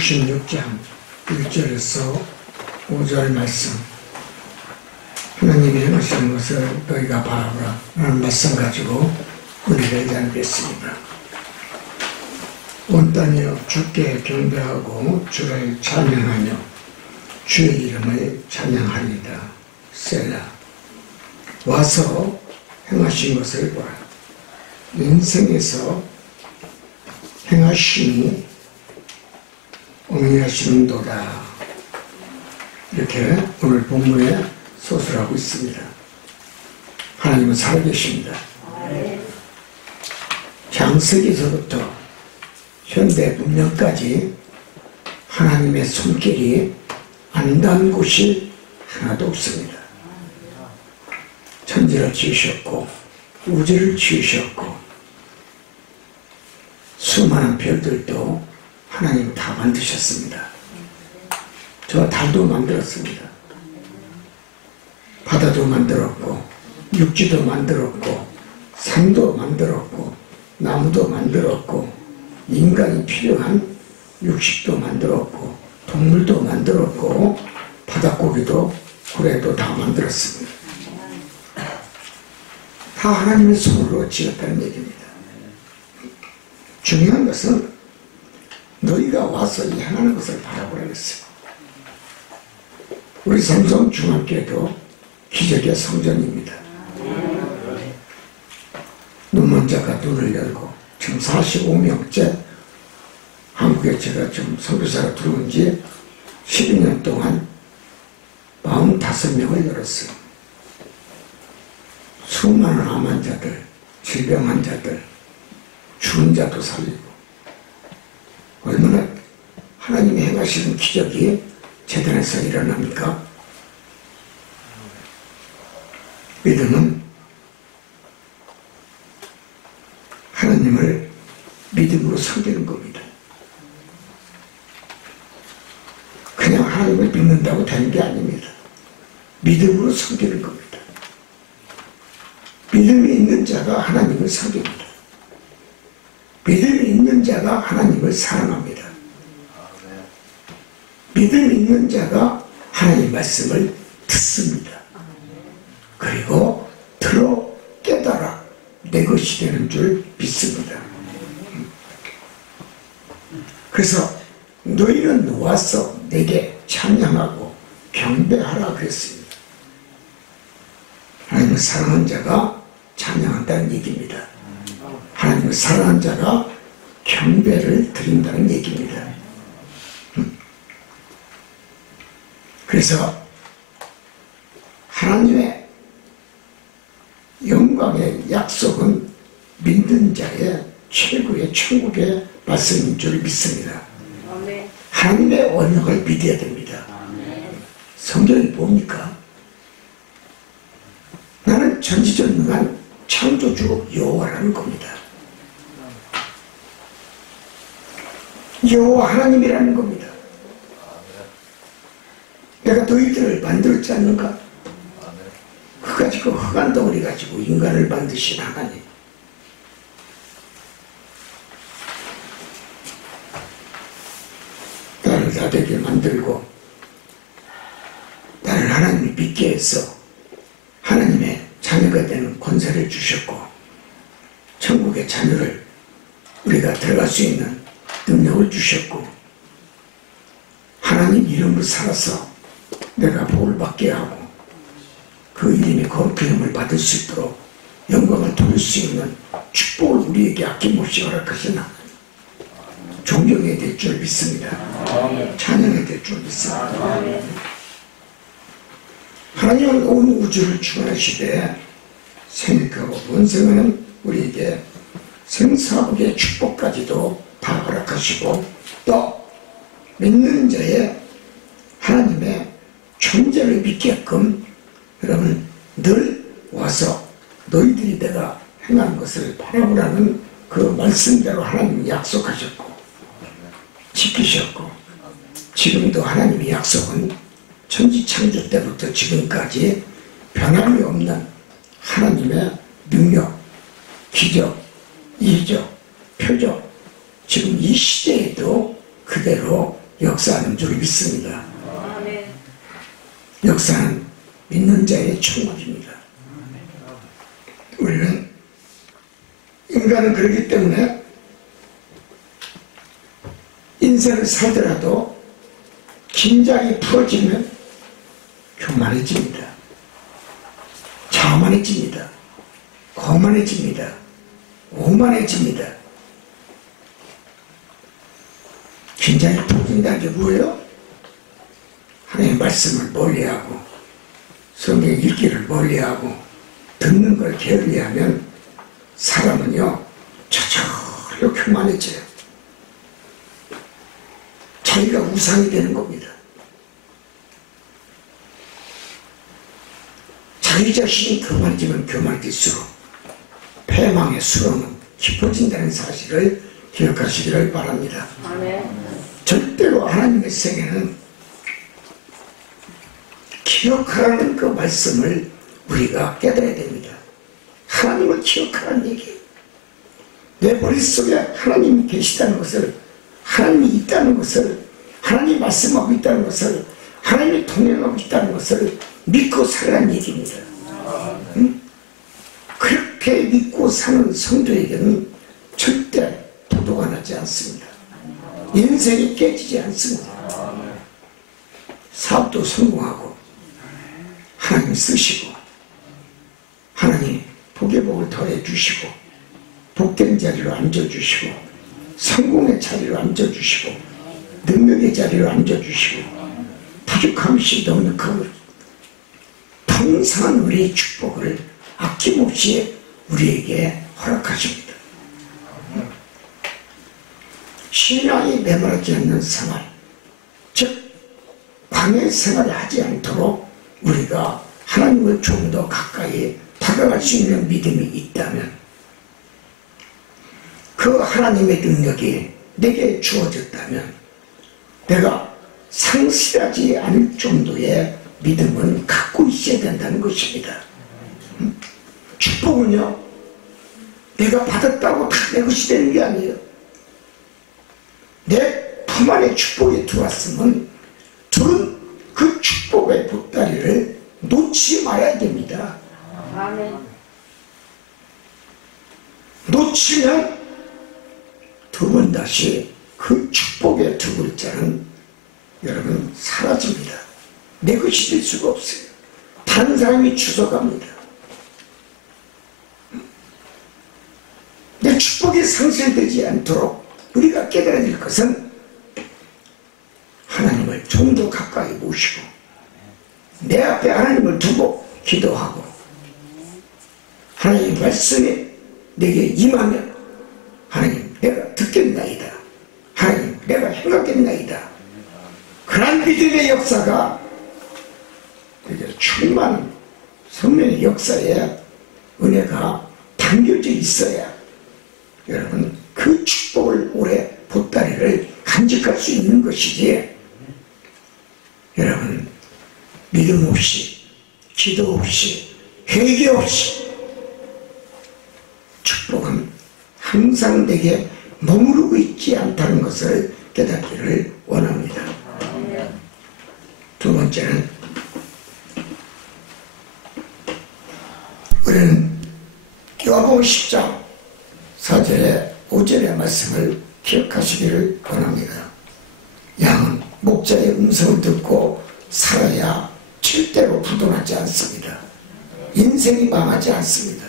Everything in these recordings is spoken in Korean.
66장 1절에서 5절 말씀, 하나님이 행하시는 것을 너희가 바라보라 라는 말씀 가지고 은혜를 나누겠습니다. 온 땅이여 주께 경배하고 주를 찬양하며 주의 이름을 찬양하리이다. 셀라. 와서 행하신 것을 보라. 인생에서 행하심이 omni하시는도다. 이렇게 오늘 본문에 소설하고 있습니다. 하나님은 살아계십니다. 창세기서부터 현대 문명까지 하나님의 손길이 안 닿은 곳이 하나도 없습니다. 천지를 지으셨고 우주를 지으셨고 수많은 별들도 하나님 다 만드셨습니다. 저 달도 만들었습니다. 바다도 만들었고 육지도 만들었고 산도 만들었고 나무도 만들었고 인간이 필요한 육식도 만들었고 동물도 만들었고 바닷고기도 고래도 다 만들었습니다. 다 하나님의 손으로 지었다는 얘기입니다. 중요한 것은 너희가 와서 이 행하는 것을 바라보라 했어요. 우리 삼성 중학교도 기적의 성전입니다. 눈먼 자가 눈을 열고 지금 45명째 한국에 제가 좀 선교사로 들어온 지 12년 동안 45명을 열었어요. 수많은 암 환자들, 질병 환자들, 죽은 자도 살리고 얼마나 하나님이 행하시는 기적이 재단에서 일어납니까? 믿음은 하나님을 믿음으로 섬기는 겁니다. 그냥 하나님을 믿는다고 되는 게 아닙니다. 믿음으로 섬기는 겁니다. 믿음이 있는 자가 하나님을 섬깁니다. 믿음이 있는 자가 하나님을 사랑합니다. 믿음이 있는 자가 하나님의 말씀을 듣습니다. 그리고 들어 깨달아 내 것이 되는 줄 믿습니다. 그래서 너희는 와서 내게 찬양하고 경배하라 그랬습니다. 하나님을 사랑하는 자가 찬양한다는 얘기입니다. 하나님을 사랑하는 자가 경배를 드린다는 얘기입니다. 그래서 하나님의 영광의 약속은 믿는 자의 최고의 천국의 말씀인 줄 믿습니다. 하나님의 언약을 믿어야 됩니다. 성경이 뭡니까? 나는 전지전능한 창조주 여호와라는 겁니다. 여호와 하나님이라는 겁니다. 내가 너희들을 만들었지 않는가? 그까지 그 흑암 덩어리 가지고 인간을 만드신 하나님. 나를 나되게 만들고 나를 하나님을 믿게 해서 하나님의 자녀가 되는 권세를 주셨고 천국의 자녀를 우리가 들어갈 수 있는 능력을 주셨고 하나님 이름으로 살아서 내가 복을 받게 하고 그 이름이 거룩한 이름을 받을 수 있도록 영광을 돌릴 수 있는 축복을 우리에게 아낌없이 허락하신 하나님, 존경해야 될 줄 믿습니다. 찬양해야 될 줄 믿습니다. 하나님은 온 우주를 주관하시되 생육하고 번성하는 우리에게 생사복의 축복까지도 다 허락하시고 또 믿는 자의 하나님의 존재를 믿게끔 여러분 늘 와서 너희들이 내가 행한 것을 바라보라는 그 말씀대로 하나님이 약속하셨고 지키셨고 지금도 하나님의 약속은 천지창조 때부터 지금까지 변함이 없는 하나님의 능력, 기적, 이적, 표적 지금 이 시대에도 그대로 역사하는 줄 믿습니다. 역사는 믿는 자의 천국입니다. 우리는 인간은 그렇기 때문에 인생을 살더라도 긴장이 풀어지면 교만해집니다. 자만해집니다. 거만해집니다. 오만해집니다. 긴장이 풀어진다는 게 뭐예요? 하나님의 말씀을 멀리하고 성경 읽기를 멀리하고 듣는 걸 게을리하면 사람은요 저절로 교만해져요. 자기가 우상이 되는 겁니다. 자기 자신이 교만해지면 교만해질수록 패망의 수렁은 깊어진다는 사실을 기억하시기를 바랍니다. 아멘. 절대로 하나님의 세계는 기억하라는 그 말씀을 우리가 깨달아야 됩니다. 하나님을 기억하라는 얘기예요. 내 머릿속에 하나님이 계시다는 것을, 하나님이 있다는 것을, 하나님이 말씀하고 있다는 것을, 하나님이 동행하고 있다는 것을 믿고 살라는 얘기입니다. 응? 그렇게 믿고 사는 성도에게는 절대 도도가 나지 않습니다. 인생이 깨지지 않습니다. 사업도 성공하고 하나님 쓰시고 하나님 복의 복을 더해 주시고 복된 자리로 앉아주시고 성공의 자리로 앉아주시고 능력의 자리로 앉아주시고 부족함이 넉넉함을 풍성한 우리의 축복을 아낌없이 우리에게 허락하십니다. 신앙이 메마르지 않는 생활, 즉 광야의 생활을 하지 않도록 우리가 하나님을 좀 더 가까이 다가갈 수 있는 믿음이 있다면 그 하나님의 능력이 내게 주어졌다면 내가 상실하지 않을 정도의 믿음은 갖고 있어야 된다는 것입니다. 축복은요 내가 받았다고 다 내 것이 되는 게 아니에요. 내 품 안에 축복이 들어왔으면 저는 그 축복의 보따리를 놓지 말아야 됩니다. 아멘. 놓치면 두 번 다시 그 축복의 두 글자는 여러분 사라집니다. 내 것이 될 수가 없어요. 다른 사람이 주워갑니다. 내 축복이 상실되지 않도록 우리가 깨달아야 될 것은 하나님을 좀 더 가까이 모시고 내 앞에 하나님을 두고 기도하고 하나님 말씀이 내게 임하면 하나님 내가 듣겠나이다. 하나님 내가 행하겠나이다. 그런 믿음의 역사가 충만한 성령의 역사에 은혜가 담겨져 있어야 여러분 그 축복을 오래 보따리를 간직할 수 있는 것이지 여러분 믿음 없이 기도 없이 회개 없이 축복은 항상 내게 머무르고 있지 않다는 것을 깨닫기를 원합니다. 두 번째는 우리는 요한복음 10장 4절에 5절의 말씀을 기억하시기를 원합니다. 양은 목자의 음성을 듣고 살아야 절대로 부도나지 않습니다. 인생이 망하지 않습니다.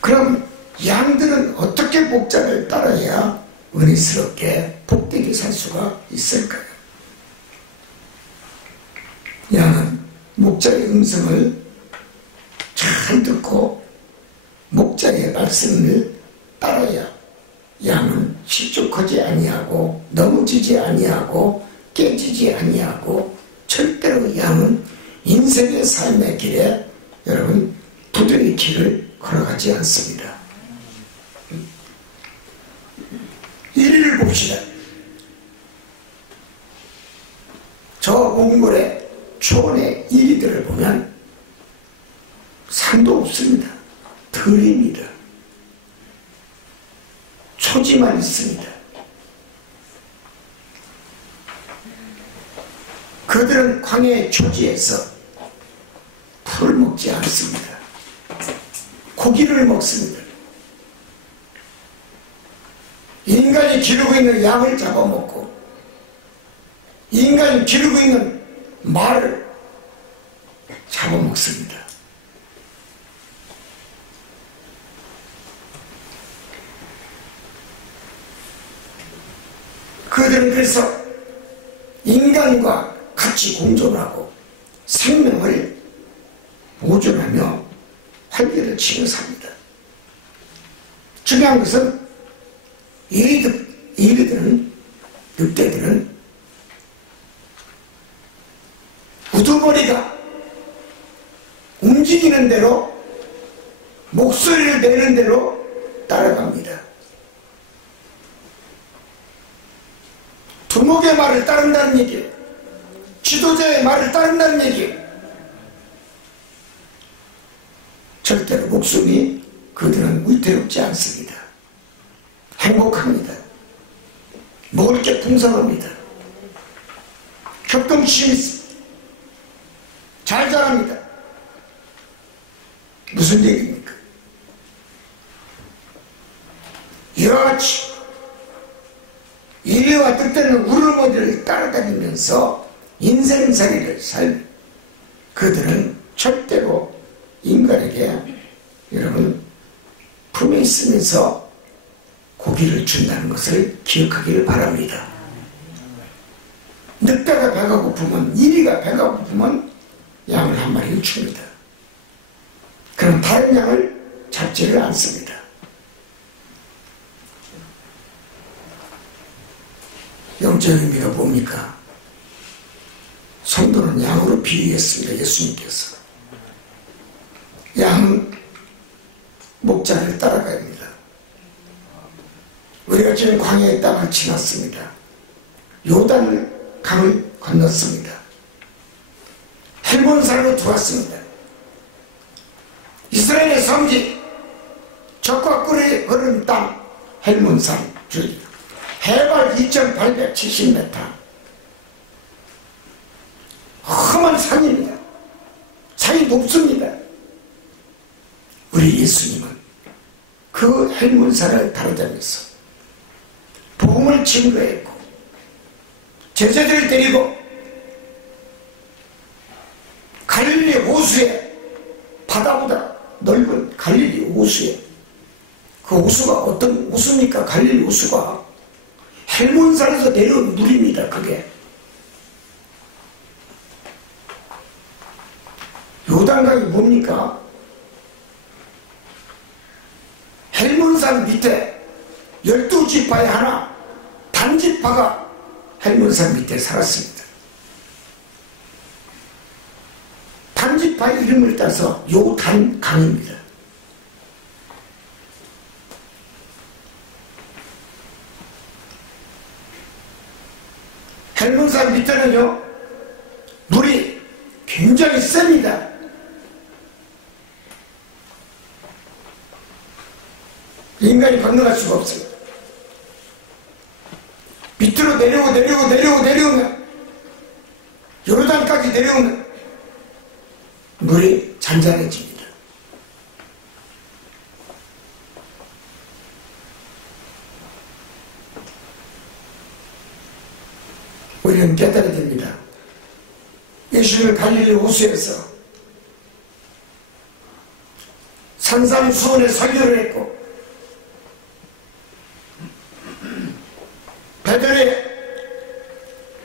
그럼 양들은 어떻게 목자를 따라야 은혜스럽게 복되게 살 수가 있을까요? 양은 목자의 음성을 잘 듣고 목자의 말씀을 따라야 양은 실족하지 아니하고 넘어지지 아니하고 깨지지 아니하고 절대로 양은 인생의 삶의 길에 여러분 부득이 길을 걸어가지 않습니다. 1위를 봅시다. 저 몽골의 초원의 1위들을 보면 산도 없습니다. 들입니다. 초지만 있습니다. 그들은 광야의 초지에서 풀을 먹지 않습니다. 고기를 먹습니다. 인간이 기르고 있는 양을 잡아먹고 인간이 기르고 있는 말을 잡아먹습니다. 그들은 그래서 인간과 같이 공존하고 생명을 보존하며 활개를 치며 삽니다. 중요한 것은 이들은 늑대들은 우두머리가 움직이는 대로 목소리를 내는 대로 따라갑니다. 두목의 말을 따른다는 얘기예요. 지도자의 말을 따른다는 얘기예요. 절대로 목숨이 그들은 위태롭지 않습니다. 행복합니다. 먹을 게 풍성합니다. 협동심이 있습니다. 잘 자랍니다. 무슨 얘기입니까? 이와 같이 이리와 뜻대는 우르머리를 따라다니면서 인생살이를 살 그들은 절대로 인간에게 여러분 품에 있으면서 고기를 준다는 것을 기억하기를 바랍니다. 늑대가 배가 고프면 이리가 배가 고프면 양을 한 마리를 줍니다. 그럼 다른 양을 잡지를 않습니다. 영적인 의미가 뭡니까? 성도는 양으로 비유했습니다. 예수님께서. 양은 목자를 따라가야 합니다. 우리가 지금 광야의 땅을 지났습니다. 요단을 강을 건넜습니다. 헬몬산으로 들어왔습니다. 이스라엘의 성지 적과 꿀이 흐르는 땅 헬몬산 주위 해발 2870m 험한 산입니다. 산이 높습니다. 우리 예수님은 그 헬몬산을 다루다면서 복음을 증거했고 제자들을 데리고 갈릴리 호수에 바다보다 넓은 갈릴리 호수에 그 호수가 어떤 호수입니까? 갈릴리 호수가 헬몬산에서 내려온 물입니다. 그게 요단강이 뭡니까? 헬몬산 밑에 12지파의 하나 단지파가 헬몬산 밑에 살았습니다. 단지파의 이름을 따서 요단강입니다. 헬몬산 밑에는요 물이 굉장히 셉니다. 인간이 건너갈 수가 없어요. 밑으로 내려오면 요르단까지 내려오면 물이 잔잔해집니다. 우리는 깨달아야 됩니다. 예수님은 갈릴리 호수에서 산산수훈의 설교를 했고 베드로의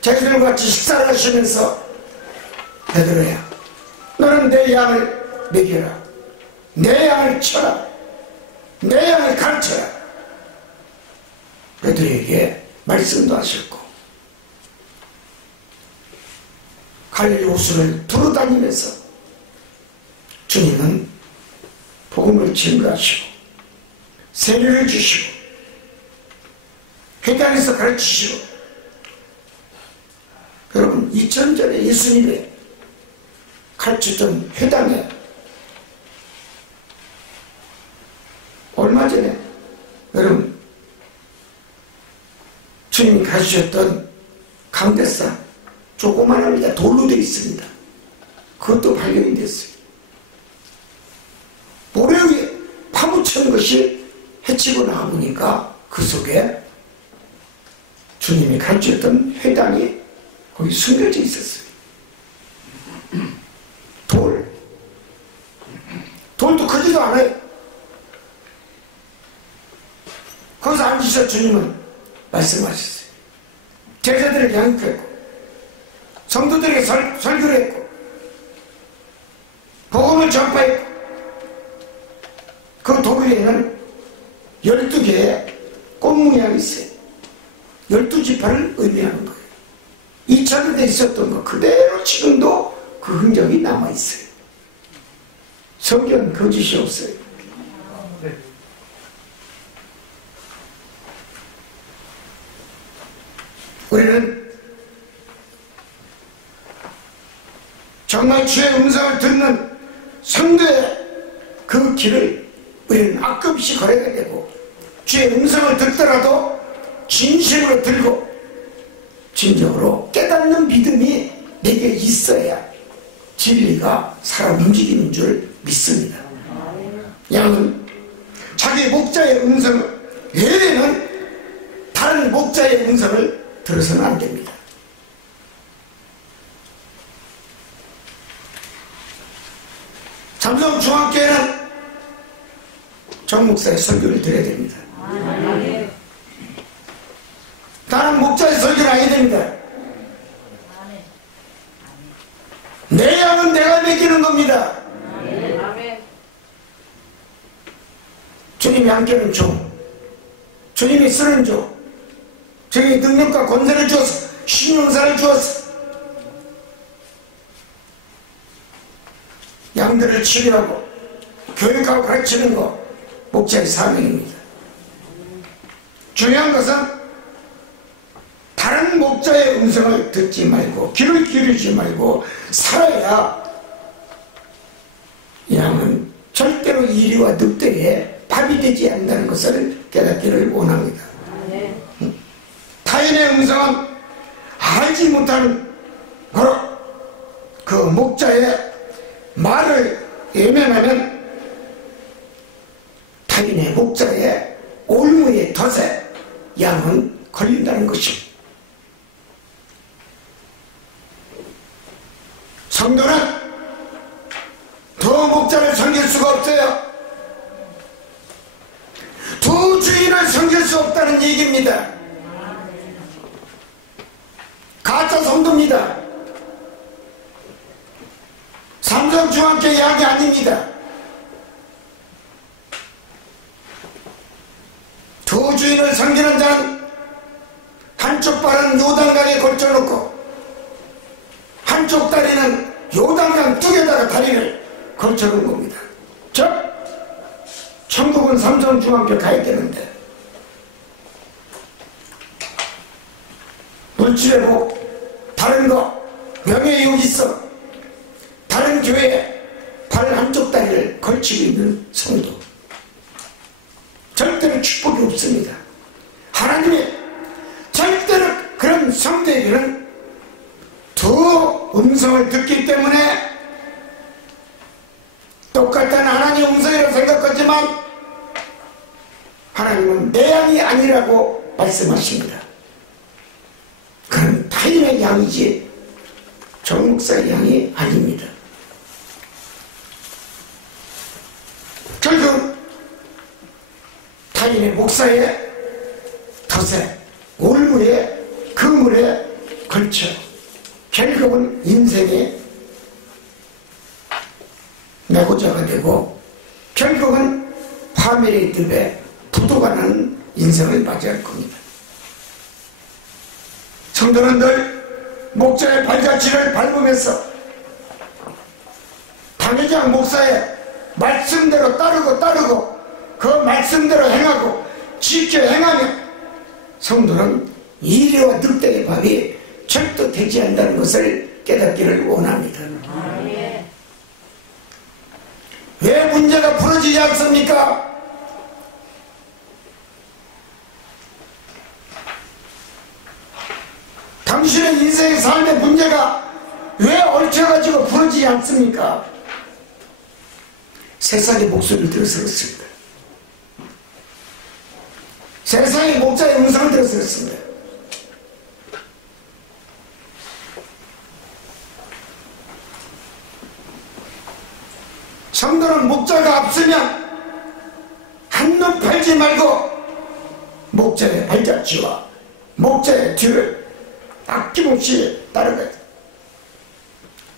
자기들과 같이 식사를 하시면서 베드로야 너는 내 양을 먹여라. 내 양을 쳐라. 내 양을 가르쳐라. 베드로에게 말씀도 하셨고 갈릴리 호수를 두루다니면서 주님은 복음을 증거하시고 세례를 주시고 회당에서 가르치시고 여러분 2000년 전에 예수님이 가르쳤던 회당에 얼마 전에 여러분 주님이 가르치셨던 강대상 조그만합니다. 돌로 되어 있습니다. 그것도 발견이 됐어요. 모래 위에 파묻힌 것이 해치고 나보니까 그 속에 주님이 가르쳤던 회당이 거기 숨겨져 있었어요. 돌도 크지도 않아요. 거기서 앉으셔서 주님은 말씀하셨어요. 제자들에게 양육했고 성도들에게 설교를 했고 복음을 전파했고 그 돌 위에는 12개의 꽃 모양이 있어요. 12지파를 의미하는 거예요. 2차 때 있었던 거 그대로 지금도 그 흔적이 남아있어요. 성경 거짓이 없어요. 우리는 정말 주의 음성을 듣는 성도의 그 길을 우리는 아낌없이 걸어야 되고 주의 음성을 듣더라도 진심으로 들고 진정으로 깨닫는 믿음이 내게 있어야 진리가 살아 움직이는 줄 믿습니다. 양은 자기 목자의 음성 외에는 다른 목자의 음성을 들어서는 안 됩니다. 삼성중앙교회는 정 목사의 설교를 들어야 됩니다. 다른 목자의 설교는 아니야 됩니다. 내 양은 내가 맡기는 겁니다. 주님이 함께는 종, 주님이 쓰는 종, 주님이 능력과 권세를 주어서 신용사를 주어서 양들을 치료하고 교육하고 가르치는 것 목자의 사명입니다. 중요한 것은 다른 목자의 음성을 듣지 말고 귀를 기울이지 말고 살아야 양은 절대로 이리와 늑대에 밥이 되지 않는다는 것을 깨닫기를 원합니다. 타인의 음성은 알지 못하는 바로 그 목자의 말을 외면하면 타인의 목자의 올무의 덫에 양은 걸린다는 것입니다. 성도는 두 목자를 섬길 수가 없어요. 두 주인을 섬길 수 없다는 얘기입니다. 가짜 성도입니다. 삼성중앙교회 양이 아닙니다. 두 주인을 섬기는 자는 한쪽 발은 요단강에 걸쳐놓고 한쪽 다리는 요단강 뚝에다가 다리를 걸쳐놓은 겁니다. 즉 천국은 삼성중앙교회 가야 되는데 물질의 복, 다른 거, 명예욕 있어 다른 교회에 발 한쪽 다리를 걸치고 있는 성도 절대로 축복이 없습니다. 하나님이 절대로 그런 성도에게는 두 음성을 듣기 때문에 똑같은 하나님의 음성이라고 생각하지만 하나님은 내 양이 아니라고 말씀하십니다. 그는 타인의 양이지 정목사의 양이 아닙니다. 결국 타인의 목사의 덫에 올무에 그물에 걸쳐 결국은 인생의 매고자가 되고 결국은 파멸의 늪에 부도가 나는 인생을 맞이할 겁니다. 성도는 늘 목자의 발자취를 밟으면서 당회장 목사의 말씀대로 따르고 그 말씀대로 행하고 지켜 행하면 성도는 이리와 늑대의 밥이 절대 되지 않는다는 것을 깨닫기를 원합니다. 왜 문제가 풀어지지 않습니까? 당신의 인생의 삶의 문제가 왜 얽혀가지고 풀어지지 않습니까? 세상의 목소리를 들어서 그렇습니다. 세상의 목자의 음성을 들어서 그렇습니다. 성도는 목자가 앞서면 한눈 팔지 말고 목자의 발자취와 목자의 뒤를 아낌없이 따라가야 돼.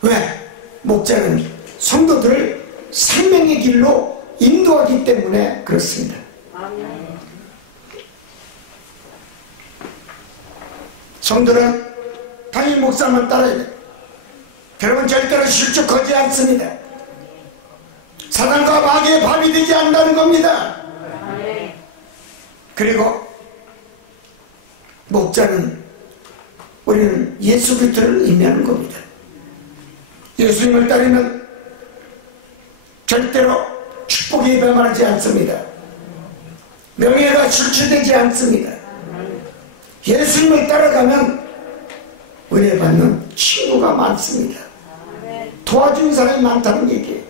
왜? 목자는 성도들을 생명의 길로 인도하기 때문에 그렇습니다. 성도는 담임 목사만 따라야 돼. 여러분 절대로 실족하지 않습니다. 사단과 마귀의 밥이 되지 않는다는 겁니다. 그리고 목자는 우리는 예수 그리스도를 의미하는 겁니다. 예수님을 따르면 절대로 축복에 배말하지 않습니다. 명예가 출처되지 않습니다. 예수님을 따라가면 은혜 받는 친구가 많습니다. 도와주는 사람이 많다는 얘기예요.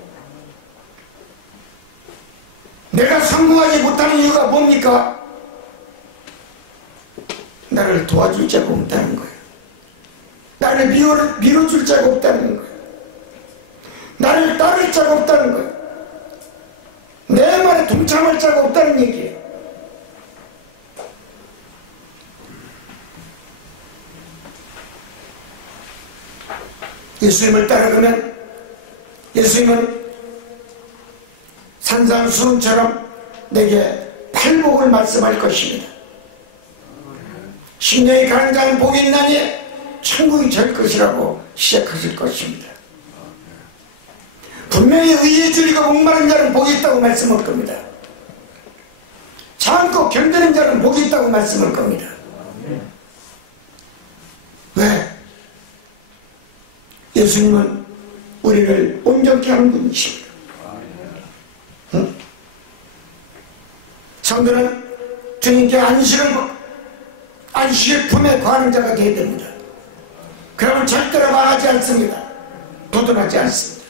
내가 성공하지 못하는 이유가 뭡니까? 나를 도와줄 자가 없다는 거예요. 나를 밀어줄 자가 없다는 거예요. 나를 따를 자가 없다는 거예요. 내 말에 동참할 자가 없다는 얘기예요. 예수님을 따라가면 예수님은 산산수훈처럼 내게 팔복을 말씀할 것입니다. 심령이 가는 자는 복이 있나니 천국이 될 것이라고 시작하실 것입니다. 분명히 의에 줄이고 목마른 자는 복이 있다고 말씀할 겁니다. 참고 견디는 자는 복이 있다고 말씀할 겁니다. 왜? 예수님은 우리를 온전케 하는 분이십니다. 응? 성도는 주님께 안식의 품에 거하는 자가 되어야 됩니다. 그러면 절대로 망하지 않습니다. 도전하지 않습니다.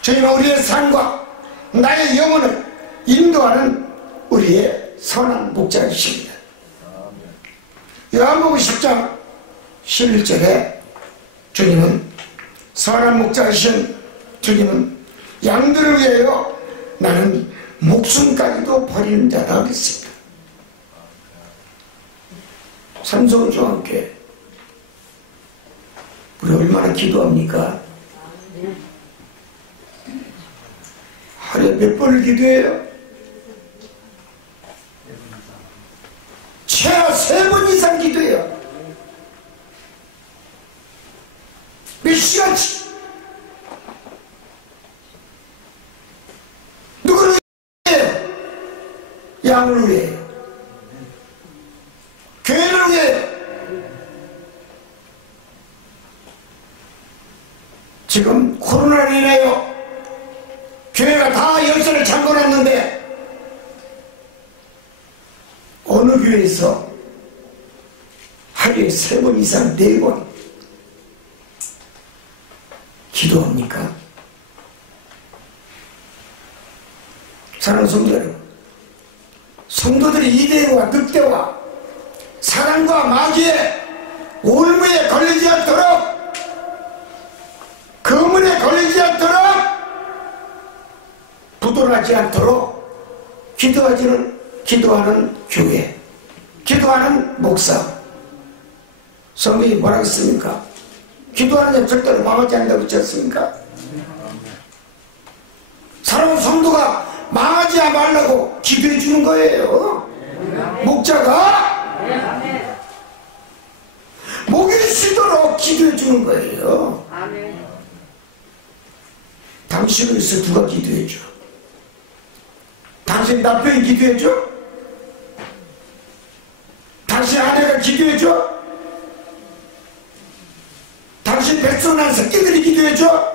주님은 우리의 삶과 나의 영혼을 인도하는 우리의 선한 목자이십니다. 요한복음 10장 11절에 주님은 선한 목자이신 주님은 양들을 위하여 나는 목숨까지도 버리는 자다 그랬습니다. 삼성중학교에 우리 얼마나 기도합니까? 하루에 몇 번을 기도해요? 최하 3번 이상 기도해요. 몇 시간씩. 누구를 위해요? 양을 위해요. 교회를 위해요. 지금 코로나로 인하여 교회가 다 열쇠를 잠궈놨는데 어느 교회에서 하루에 3번 이상 4번 기도합니까? 사랑하는 성도 여러분, 성도들이 이대와 늑대와 사단과 마귀의 올무에 걸리지 않도록, 그물에 걸리지 않도록, 부도나지 않도록 기도하는 교회, 기도하는 목사. 성경이 뭐라고 했습니까? 기도하는 자 절대로 망하지 않는다고 그랬지 않습니까? 사랑하는 성도가 망하지 말라고 기도해 주는 거예요. 목자가 목이 쉬도록 기도해 주는 거예요. 당신을 위해서 누가 기도해 줘? 당신 남편이 기도해 줘? 당신 아내가 기도해 줘? 당신 뱃속 난 새끼들이 기도해 줘?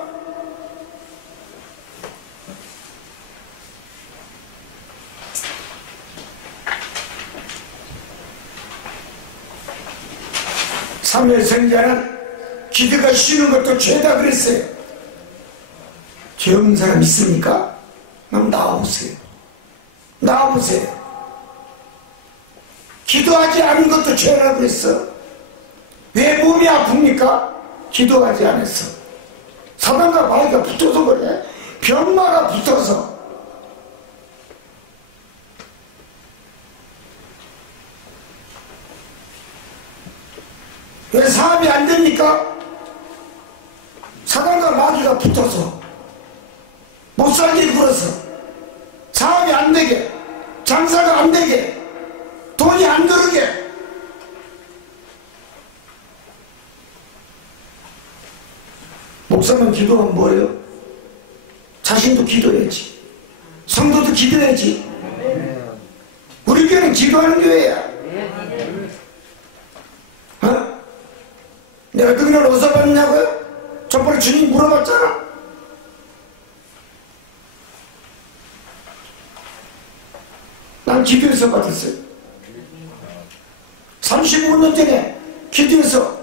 사무엘 선지자는 기도가 쉬는 것도 죄다 그랬어요. 죄 없는 사람 있습니까? 그럼 나와보세요. 나와보세요. 기도하지 않은 것도 죄라고 그랬어. 왜 몸이 아픕니까? 기도하지 않았어. 사단과 마귀가 붙어서 그래. 병마가 붙어서. 왜 사업이 안 됩니까? 사단과 마귀가 붙어서 못 살게 굴어서 사업이 안 되게, 장사가 안 되게, 돈이 안 들게. 목사만 기도하면 뭐예요? 자신도 기도해야지. 성도도 기도해야지. 우리 교회는 기도하는 교회야. 어? 내가 그 은혜를 어디서 받느냐고요? 저번에 주님 물어봤잖아. 난 기도해서 받았어요. 35년 전에 기도해서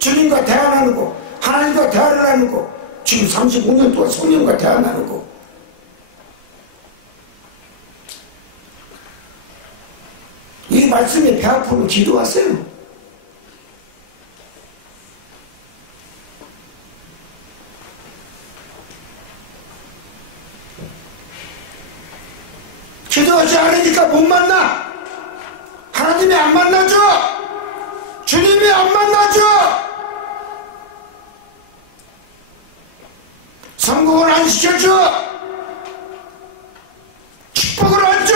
주님과 대화 나누고 하나님과 대화를 나누고 지금 35년 동안 성령과 대화 나누고. 이 말씀에 배 아프면 기도하세요. 기도하지 않으니까 못 만나. 하나님이 안 만나줘. 주님이 안 만나줘. 성공을 안 시켜줘. 축복을 안 줘.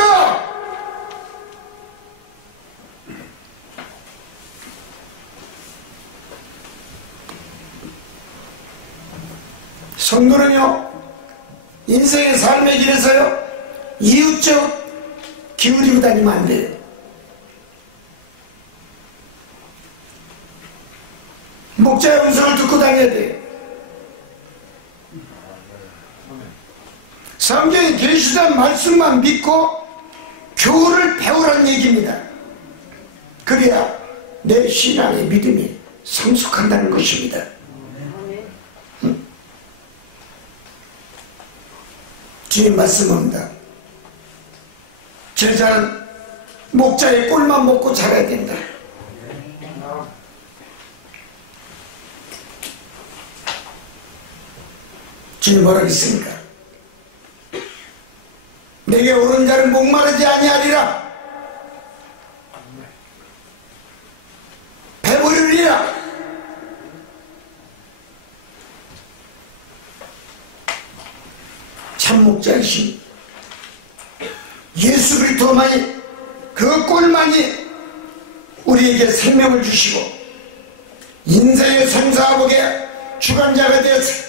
성도는요, 인생의 삶의 길에서요, 이웃적 기울이고 다니면 안 돼요. 목자의 음성을 듣고 다녀야 돼요. 성경에 계시된 말씀만 믿고 교훈을 배우라는 얘기입니다. 그래야 내 신앙의 믿음이 성숙한다는 것입니다. 주님 말씀합니다. 제자는 목자의 꼴만 먹고 자라야 된다. 주님 뭐라고 했습니까? 내게 오른 자는 목마르지 아니하리라. 배부르리라. 참 목자이신 예수 그리스도만이, 그 꼴만이 우리에게 생명을 주시고 인생의 생사복의 주관자가 되어서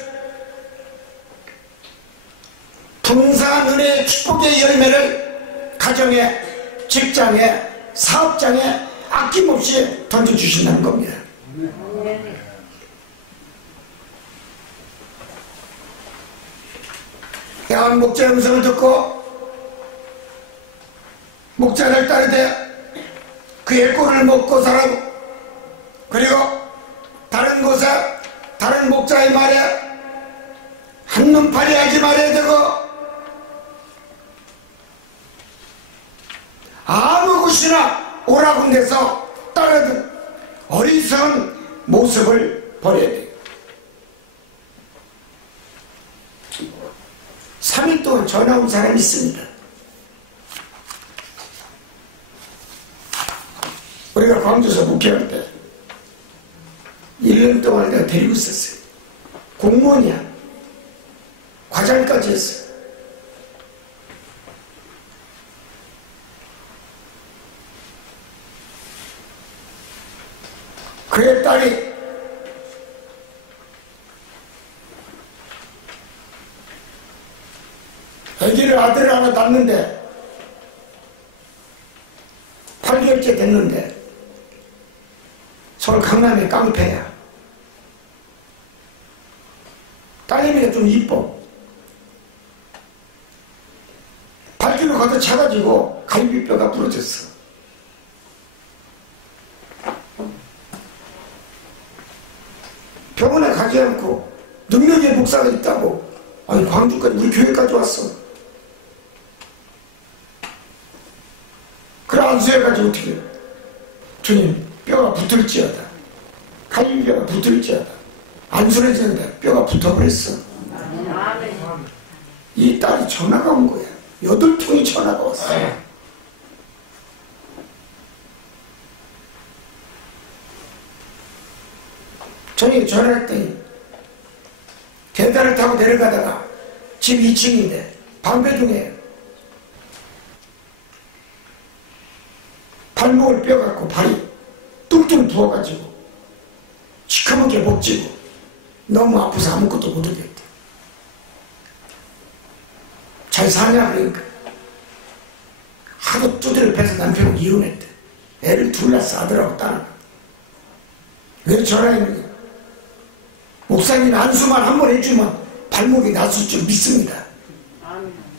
풍성한 은혜의 축복의 열매를 가정에, 직장에, 사업장에 아낌없이 던져주신다는 겁니다. 야한 목자의 음성을 듣고 목자를 따르되 그의 꼴을 먹고 살아고, 그리고 다른 곳에 다른 목자의 말에 한눈팔이 하지 말아야 되고 아무 곳이나 오라군데서 따르는 어리석은 모습을 버려야 돼요. 3일 동안 전화 온 사람이 있습니다. 우리가 광주에서 목회할 때 1년 동안 내가 데리고 있었어요. 공무원이야. 과장까지 했어요. 그의 딸이 아기를, 아들을 하나 낳는데 8개월째 됐는데 서울 강남의 깡패야. 딸내미가 좀 이뻐. 발길을 걷어 차가지고 갈비뼈가 부러졌어. 하지 않고 능력의 목사가 있다고 아니 광주까지 우리 교회까지 왔어. 그래 안수해가지고 어떻게 해? 주님 뼈가 붙을지어다. 갈비뼈가 붙을지어다. 안수를 했는데 뼈가 붙어버렸어. 이 딸이 전화가 온 거야. 8통이 전화가 왔어. 저녁에 전화를 했더니 계단을 타고 내려가다가 집 2층인데 방배동에 발목을 뼈갖고 발이 뚱뚱 부어가지고 시커멓게 목지고 너무 아파서 아무것도 못하겠대. 잘 사냐 그러니까 하도 두드려 패서 남편은 이혼했대. 애를 둘 낳았더라고 딸은. 왜 전화했느냐. 목사님 안수만 한 번 해주면 발목이 나설 줄 믿습니다.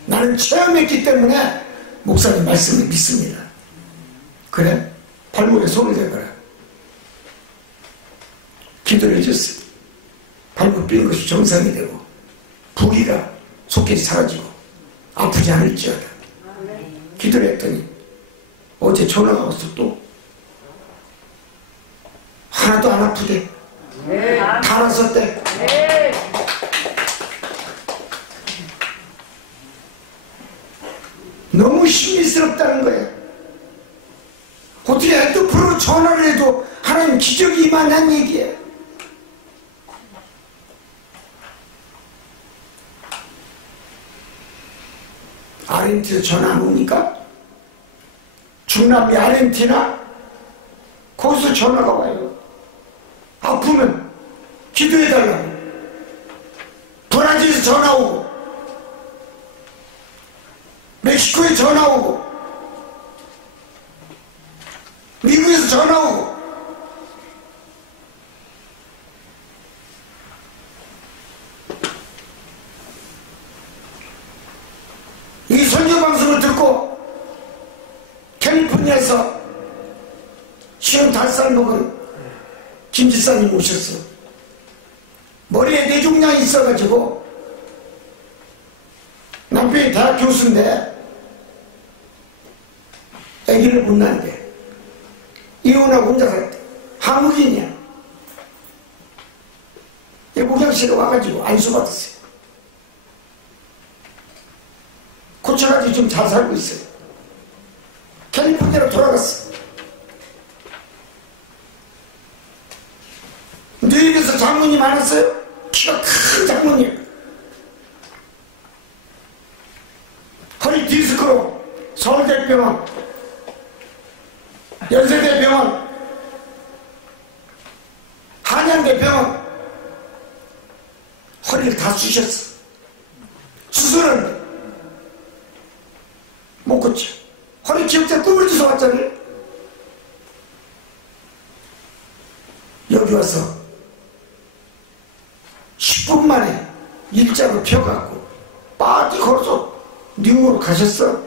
나는 체험했기 때문에 목사님 말씀을 믿습니다. 그래? 발목에 손을 대거라. 기도를 해줬어요. 발목 삔 것이 정상이 되고 부기가 속결이 사라지고 아프지 않을지어다. 기도를 했더니 어제 전화가 왔어. 또 하나도 안 아프대. 다 나섰대. 너무 신비스럽다는 거야. 어떻게 핸드폰으로 전화를 해도 하나님 기적이 임한다는 얘기야. 아르헨티나 전화 안 옵니까? 중남미 아르헨티나? 거기서 전화가 와요. 아프면 기도해달라고. 브라질에서 전화 오고 멕시코에 전화 오고 미국에서 전화 오고 이 선교 방송을 듣고 캘리포니아에서 시험 5살 먹은 김지사님 오셨어. 머리에 뇌종양이 있어가지고 남편이 대학 교수인데 아기를 못 낳는데 이혼하고 혼자 살때 한국인이야. 목양실에 와가지고 안수받았어요. 고쳐가지고 지금 잘 살고 있어요. 캘리포니아로 돌아갔어. 뉴욕에서 장모님 많았어요. 키가 큰 장모님. 허리 디스크로 서울대병원, 연세대병원, 한양대병원 허리를 다 쑤셨어. 수술은 못 고쳐. 허리 기억자 꿈을 주워 왔잖아요. 여기 와서 10분 만에 일자로 펴갖고 빠지 걸어서 뉴욕으로 가셨어.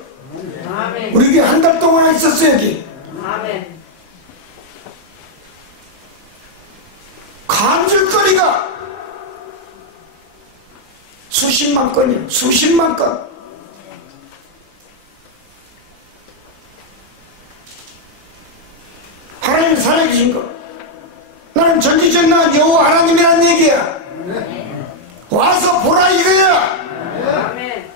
아멘. 우리 교회 한 달 동안 있었어 여기. 아멘. 간질거리가 수십만 건이요. 수십만 건. 하나님 살아계신 거. 나는 전지전능한 여호와 하나님이라는 얘기야. 와서 보라 이거야. 아멘.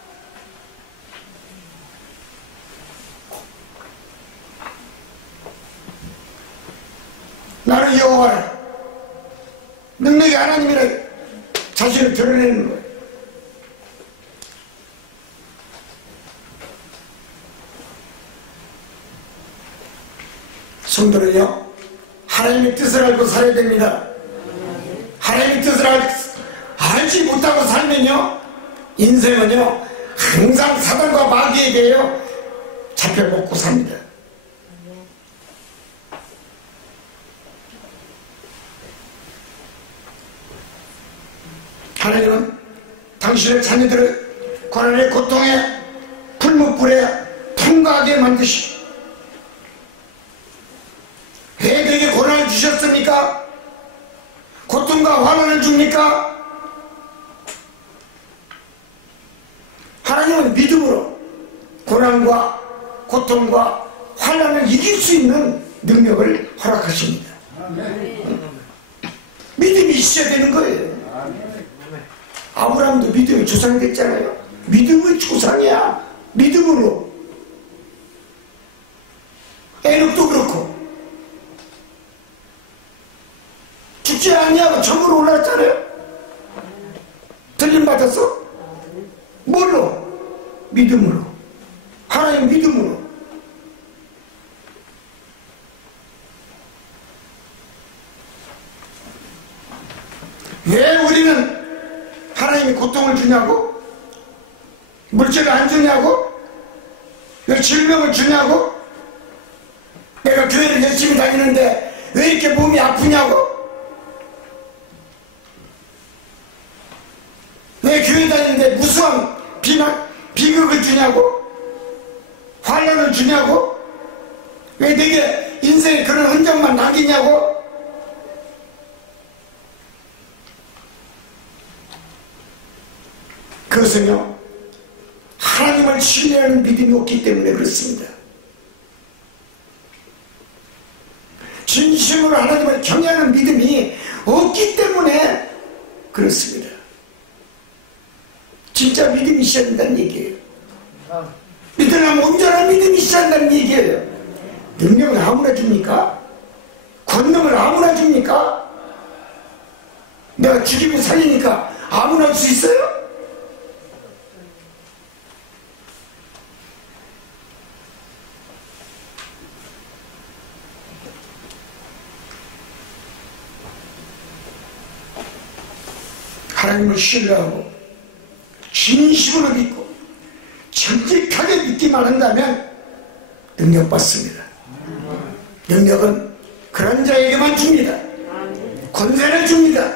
나는 여호와라. 능력의 하나님이라 자신을 드러내는 거야. 성도는요, 하나님의 뜻을 알고 살아야 됩니다. 하나님의 뜻을 알지 못하고 살면요, 인생은요, 항상 사단과 마귀에게요, 잡혀먹고 삽니다. 하나님은 당신의 자녀들을 고난의 고통에 풀무불에 통과하게 만드시고, 왜 그에게 고난을 주셨습니까? 고통과 환난을 줍니까? 하나님은 믿음으로 고난과 고통과 환난을 이길 수 있는 능력을 허락하십니다. 믿음이 있어야 되는 거예요. 아브라함도 믿음의 조상이 됐잖아요. 믿음의 조상이야. 믿음으로. 에녹도 그렇고 죽지 아니하고 천국으로 올라갔잖아요. 들림받았어? 뭘로? 믿음으로. 하나님 믿음으로. 왜 우리는 하나님이 고통을 주냐고? 물질을 안 주냐고? 왜 질병을 주냐고? 내가 교회를 열심히 다니는데 왜 이렇게 몸이 아프냐고? 왜 교회 다니는데 무수한 비극을 주냐고? 환난을 주냐고? 왜 내게 인생에 그런 흔적만 남기냐고? 그것은요, 하나님을 신뢰하는 믿음이 없기 때문에 그렇습니다. 진심으로 하나님을 경외하는 믿음이 없기 때문에 그렇습니다. 진짜 믿음이 있어야 된다는 얘기예요. 믿으려면 온전한 믿음이 있어야 한다는 얘기예요. 능력을 아무나 줍니까? 권능을 아무나 줍니까? 내가 죽이고 살리니까 아무나 할 수 있어요? 하나님을 신뢰하고 진심으로 믿고 정직하게 믿기만 한다면 능력받습니다. 능력은 그런 자에게만 줍니다. 권세를 줍니다.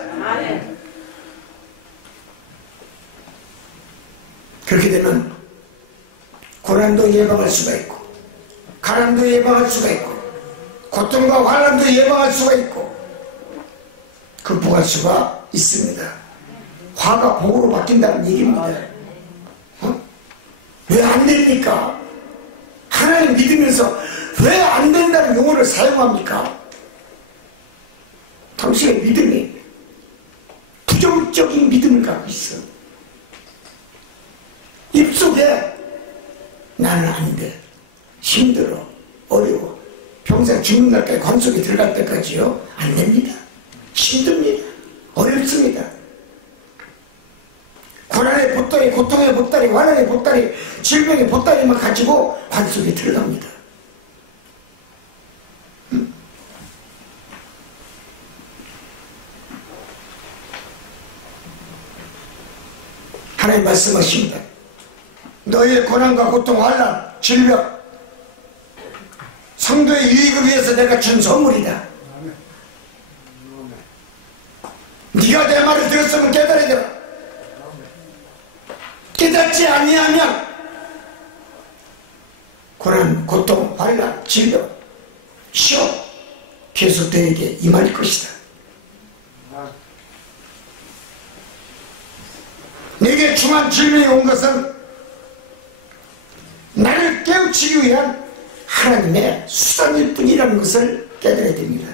그렇게 되면 고난도 예방할 수가 있고 가난도 예방할 수가 있고 고통과 환난도 예방할 수가 있고 극복할 수가 있습니다. 화가 복으로 바뀐다는 얘기입니다. 왜 안 됩니까? 하나님 믿으면서 왜 안 된다는 용어를 사용합니까? 당신의 믿음이 부정적인 믿음을 갖고 있어. 입속에 나는 안 돼, 힘들어, 어려워, 평생 죽는 날까지 관 속에 들어갈 때까지요 안 됩니다. 힘듭니다. 어렵습니다. 고난의 보따리, 고통의 보따리, 환난의 보따리, 질병의 보따리만 가지고 관 속에 들어갑니다. 하나님 말씀하십니다. 너희의 고난과 고통, 환난, 질병, 성도의 유익을 위해서 내가 준 선물이다. 네가 내 말을 들었으면 깨달아야 되라. 깨닫지 아니하면 고난, 고통, 환난, 질병, 시험 계속 너에게 임할 것이다. 내게 중한 질병이 온 것은 나를 깨우치기 위한 하나님의 수단일 뿐이라는 것을 깨달아야 됩니다.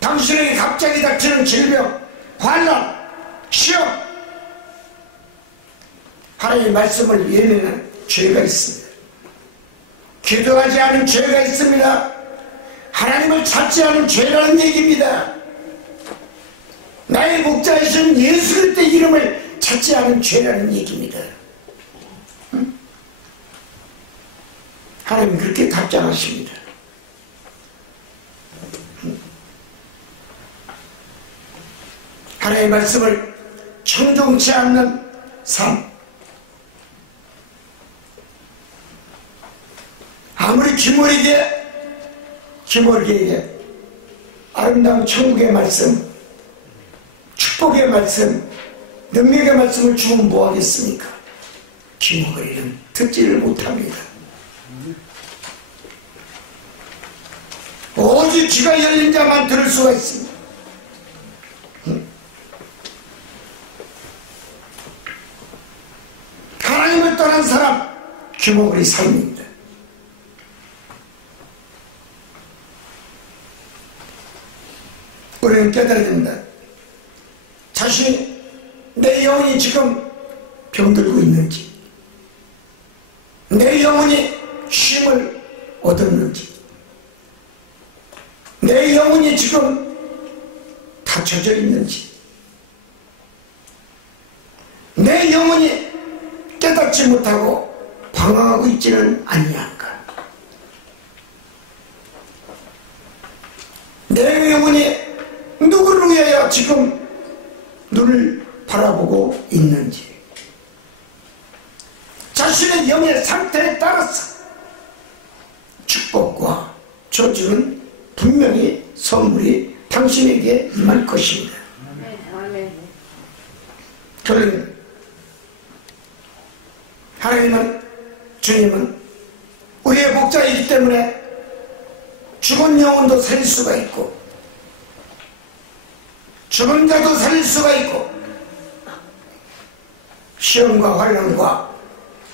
당신에게 갑자기 닥치는 질병, 환난, 시험, 하나님의 말씀을 예매하는 죄가 있습니다. 기도하지 않은 죄가 있습니다. 하나님을 찾지 않은 죄라는 얘기입니다. 나의 목자이신 예수 그리스도의 이름을 찾지 않은 죄라는 얘기입니다. 하나님 그렇게 답장하십니다. 하나님의 말씀을 청종치 않는 삶, 아무리 기모리게 아름다운 천국의 말씀, 축복의 말씀, 능력의 말씀을 주면 뭐하겠습니까? 기모리는 듣지를 못합니다. 온 오직 귀가 열린 자만 들을 수가 있습니다. 하나님을 떠난 사람 귀머거리 삶입니다. 우리는 깨달아야 됩니다. 자신이 내 영혼이 지금 병들고 있는지, 내 영혼이 쉼을 얻었는지, 내 영혼이 지금 닫혀져 있는지, 내 영혼이 깨닫지 못하고 방황하고 있지는 아니한가. 내 영혼이 누구를 위하여 지금 눈을 바라보고 있는지, 자신의 영의 상태에 따라서 축복과 저주는 분명히 선물이 당신에게 임할 것입니다. 결론, 하나님은, 주님은 우리의 목자이기 때문에 죽은 영혼도 살릴 수가 있고 죽은 자도 살릴 수가 있고 시험과 환난과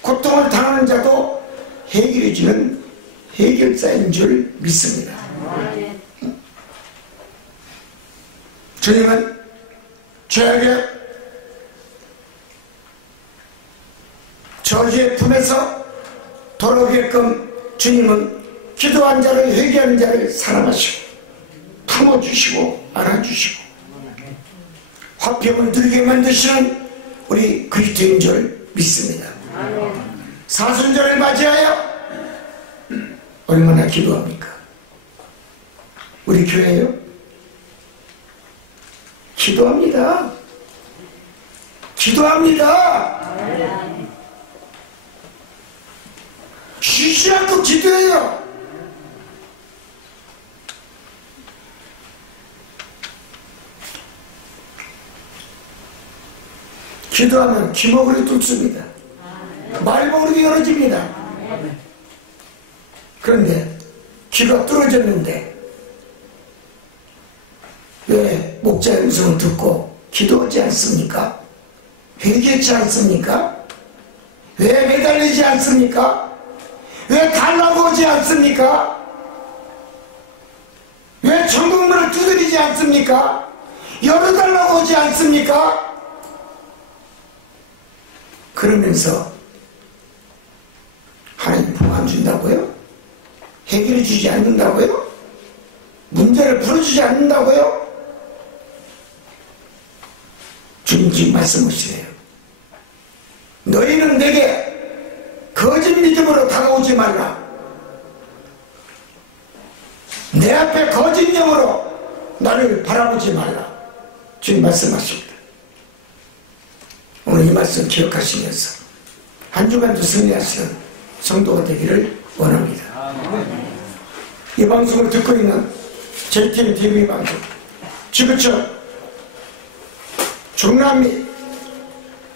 고통을 당하는 자도 해결해 주는 해결자인 줄 믿습니다. 주님은 죄악의 저주의 품에서 돌아오게끔 주님은 기도한 자를, 회개하는 자를 사랑하시고 품어주시고 안아주시고 화평을 누리게 만드시는 우리 그리스도인 줄 믿습니다. 사순절을 맞이하여 얼마나 기도합니까? 우리 교회요? 기도합니다. 기도합니다. 쉬지 않고 기도해요. 기도하면 귀머거리 뚫습니다. 말모르게 열어집니다. 그런데 귀가 뚫어졌는데 왜 목자의 음성을 듣고 기도하지 않습니까? 회개하지 않습니까? 왜 매달리지 않습니까? 왜 달라고 하지 않습니까? 왜 천국문을 두드리지 않습니까? 열어달라고 하지 않습니까? 그러면서 하나님 복 안 준다고요? 해결해 주지 않는다고요? 문제를 풀어주지 않는다고요? 주님 지금 말씀하시네요. 너희는 내게 거짓 믿음으로 다가오지 말라. 내 앞에 거짓 영으로 나를 바라보지 말라. 주님 말씀하십니다. 오늘 이 말씀 기억하시면서 한 주간도 승리하시는 성도가 되기를 원합니다. 이 방송을 듣고 있는 JTN TV 방송, 지구촌, 중남미,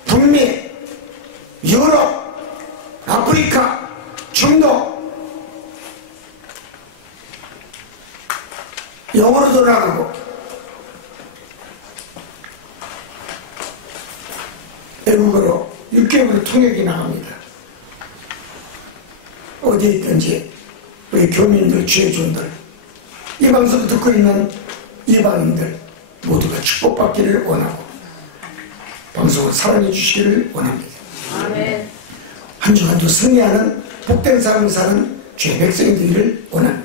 북미, 유럽, 아프리카, 중동, 영어로도 나가고 외국어로 6개월 통역이 나갑니다. 어디에 있든지 우리 교민들, 주의종들, 이 방송을 듣고 있는 이방인들 모두가 축복받기를 원하고 방송을 사랑해 주시기를 원합니다. 아멘. 한 주간도 승리하는 복된 삶을 사는 주의 백성이 되기를 원합니다.